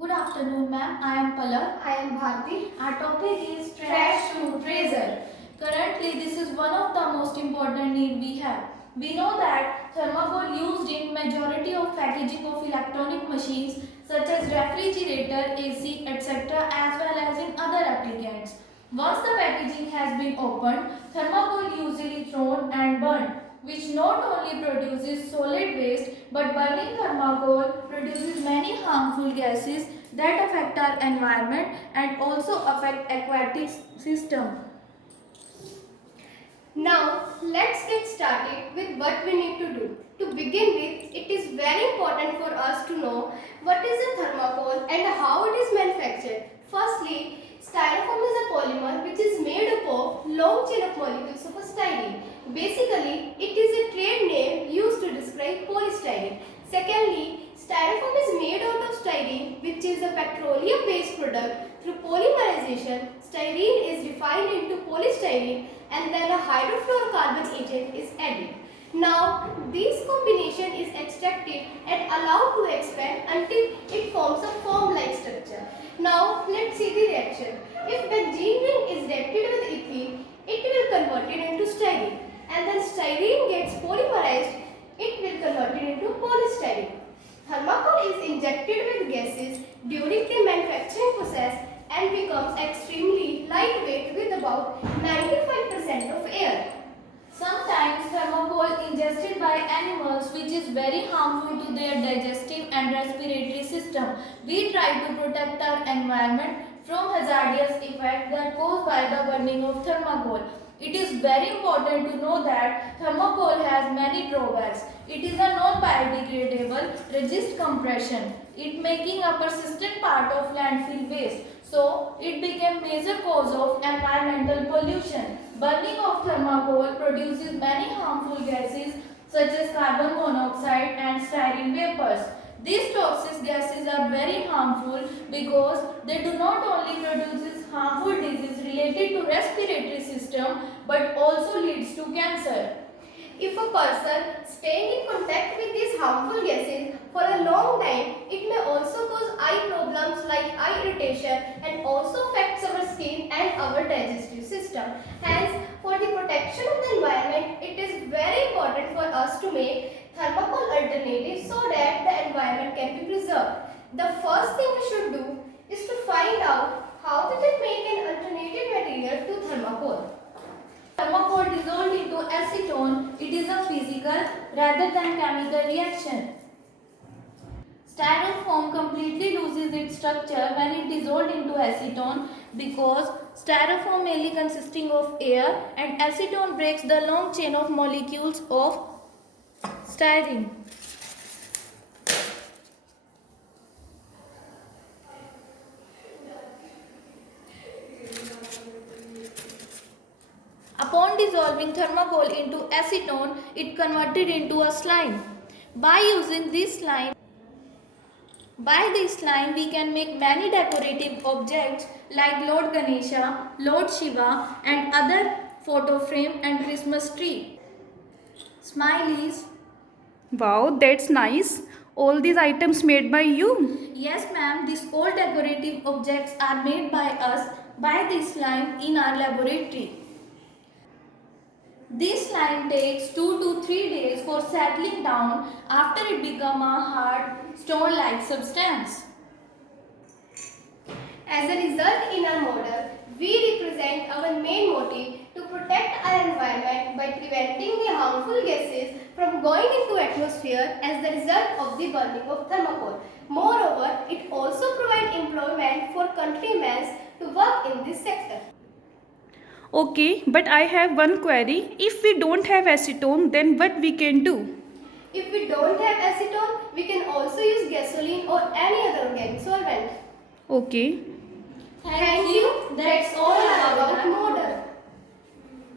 Good afternoon, ma'am. I am Palak. I am Bharti. Our topic is Trash to treasure. Currently, this is one of the most important need we have. We know that thermocol used in majority of packaging of electronic machines such as refrigerator, AC, etc. as well as in other applicants. Once the packaging has been opened, thermocol usually thrown and burned, which not only produces solid waste but burning thermocol produces many harmful gases that affect our environment and also affect aquatic system. Now, let's get started with what we need to do. To begin with, it is very important for us to know what is a thermocol and how it is manufactured. Firstly, styrofoam is a polymer which is made up of long chain of molecules of a styrene. Basically, it is a trade name used to describe polystyrene. Secondly, styrofoam is made out of styrene, which is a petroleum-based product. Through polymerization, styrene is refined into polystyrene and then a hydrofluorocarbon agent is added. Now, this combination is extracted and allowed to expand until it forms a foam-like structure. Now, let's see the reaction. If benzene ring is reacted with ethene, it will convert it into styrene, and then styrene gets polymerized, it will convert it into polystyrene. Thermocol is injected with gases during the manufacturing process and becomes extremely lightweight with about 95% of air. Sometimes thermocol ingested by animals, which is very harmful to their digestive and respiratory system. We try to protect our environment from hazardous effects that caused by the burning of thermocol. It is very important to know that thermocol has many drawbacks. It is a non-biodegradable, resist compression. It making a persistent part of landfill waste. So, it became major cause of environmental pollution. Burning of thermocol produces many harmful gases such as carbon monoxide and styrene vapors. These toxic gases are very harmful because they do not only produce harmful disease related to respiratory system but also leads to cancer. If a person staying in contact with these harmful gases for a long time, it may also cause eye problems like eye irritation and also affects our skin and our digestive system. Hence, for the protection of the environment, it is very important for us to make thermocol alternatives so that the environment can be preserved. The first thing we should do is to find out how we can make an alternative material to thermocol. Thermocol dissolved into acetone, it is a physical rather than chemical reaction. Styrofoam completely loses its structure when it dissolved into acetone because styrofoam mainly consisting of air and acetone breaks the long chain of molecules of styrene. Upon dissolving thermocol into acetone, it converted into a slime. By using this slime, we can make many decorative objects like Lord Ganesha, Lord Shiva and other photo frame and Christmas tree. Smileys. Wow, that's nice. All these items made by you. Yes ma'am, these all decorative objects are made by us by this slime in our laboratory. This slime takes 2 to 3 days for settling down after it becomes a hard stone-like substance. As a result, in our model, we represent our main motive to protect our environment by preventing the harmful gases from going into atmosphere as the result of the burning of thermocol. Moreover, it also provides employment for countrymen to work in this sector. Okay, but I have one query. If we don't have acetone, then what we can do? If we don't have acetone, we can also use gasoline or any other organic solvent. Okay. Thank you. That's all about model.